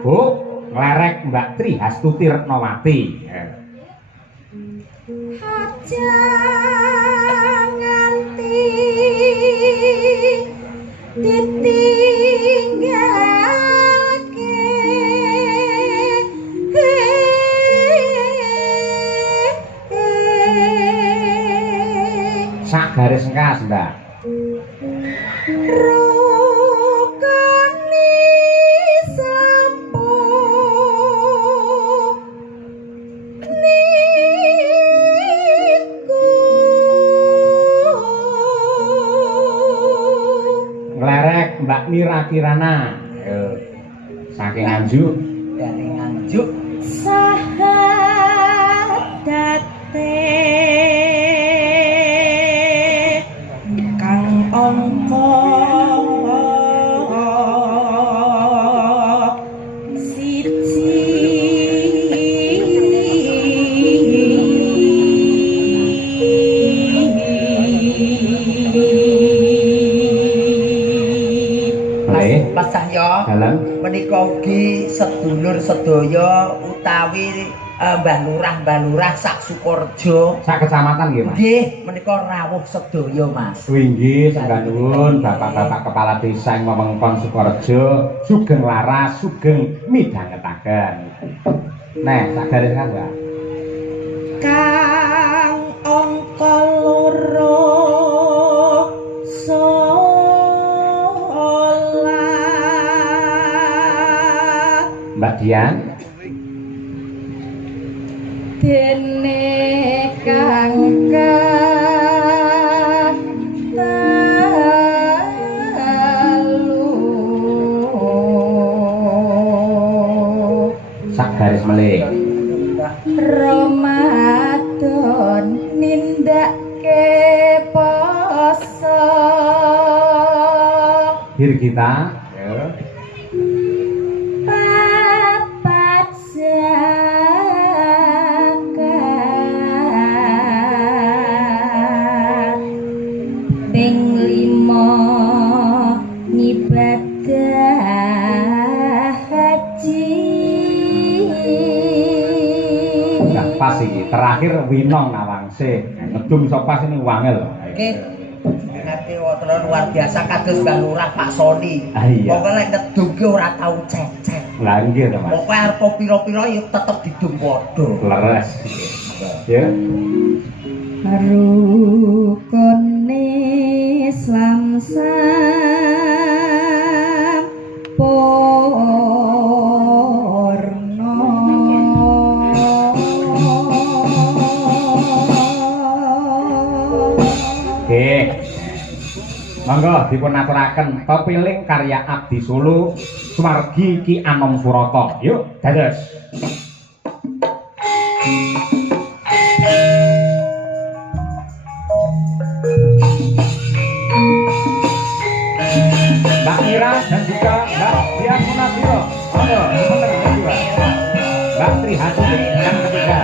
Bu, nglerek Mbak Tri Hastuti Retnowati. Aja nganti ditinggalke sak garis engkas, Mbak. Rukani sepuh niku Nglerek Mbak Mira Kirana. Saking Nganjuk. Dari Nganjuk sahadate kang angka Mas Cahya menika ugi sedulur sedaya utawi Mbah Lurah sak Sukorejo sak kecamatan nggih Mas. Nggih menika rawuh sedaya Mas. Inggih sembah nuwun Bapak-bapak kepala desa ing wewengkon Sukorejo sugeng laras sugeng midhangetaken. Nah, sak garis kan, Mbak. kang angka loro Mbak Dian dene kang sak garis melih. Ramadan nindake poso Diri kita papat zakat ping 5 ngibadah haji. enggak pas iki. Terakhir Winong Nawangse. Ngedum iso pas ini wangel. Nggih. Ngerti wonten luar biasa kados Mbah Lurah Pak Soni. Iya. Pokoke lek ngedum ki ora tau cecet. Lah nggih to, Mas. Pokoke arep pira-pira ya tetep didum padha. Leres. Ya. Rukun Islam Nggih. Monggo dipun aturaken pepiling karya Abdi Solo Sumargi Ki Anom Surata. Yuk, dados. Mbak Mira dan juga Mbak Dian Munasiro. Monggo, sebentar berdua. Mbak Tri Hastuti yang ketiga.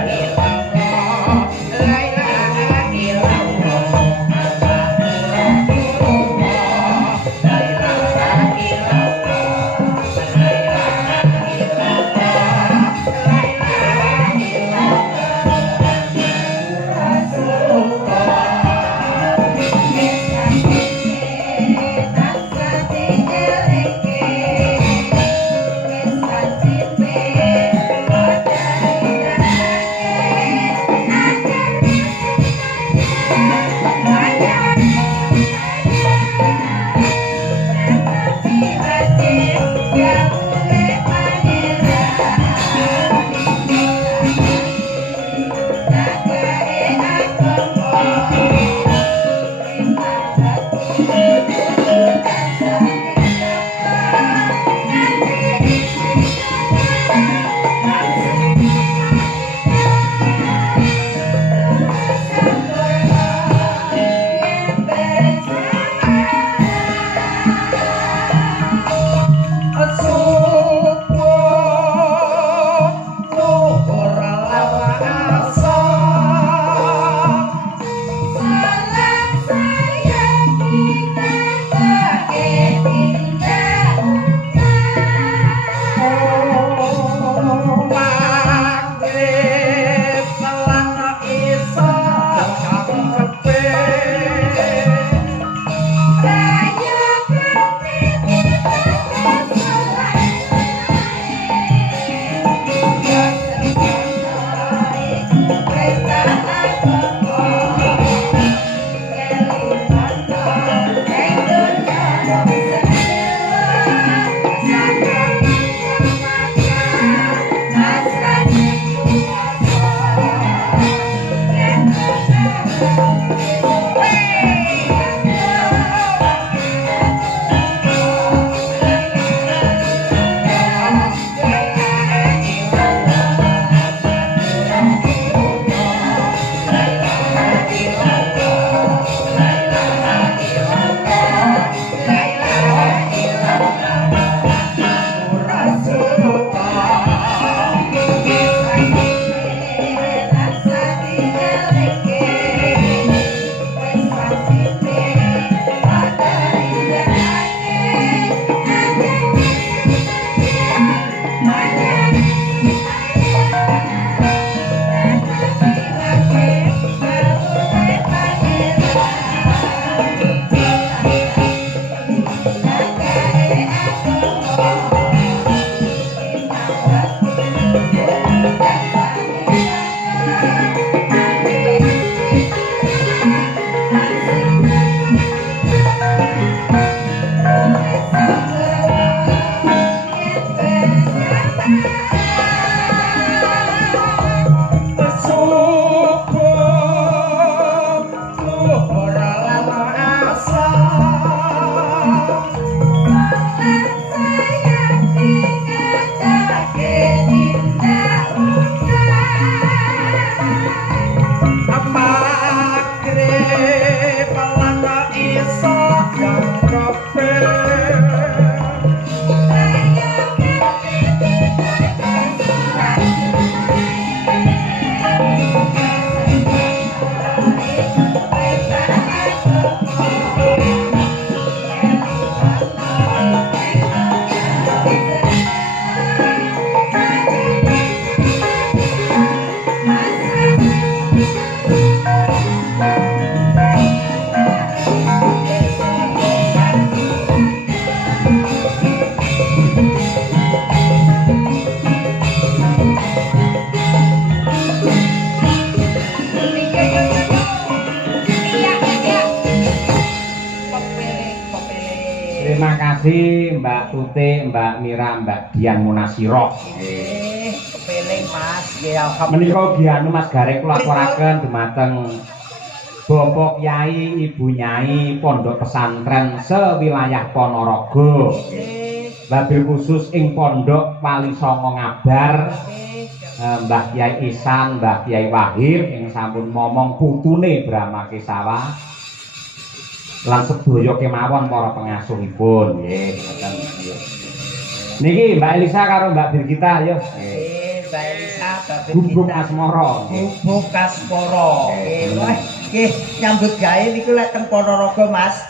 kasih Mbak Tuti, Mbak Mira, Mbak Dian Munasiro. Kepeling Mas, nggih alhamdulillah. Menika ugi anu Mas Gareng kula aturaken dumateng Bapak Kyai, Ibu Nyai Pondok Pesantren sewilayah Ponorogo. Wabil khusus ing Pondok Wali Songo Ngabar. Mbah Kyai Ihsan, Mbah Kyai Wahid ing sampun momong putune Brahma Kesawa. Lan sedaya kemawon para pengasuhipun nggih ngoten nggih. Niki Mbak Elisa karo Mbak Birgita yo. Nggih, Mbak Elisa Mbak Gubuk Birgita. Asmara. Gubuk Asmara. Nggih, nyambut gawe niku lek teng Ponorogo Mas.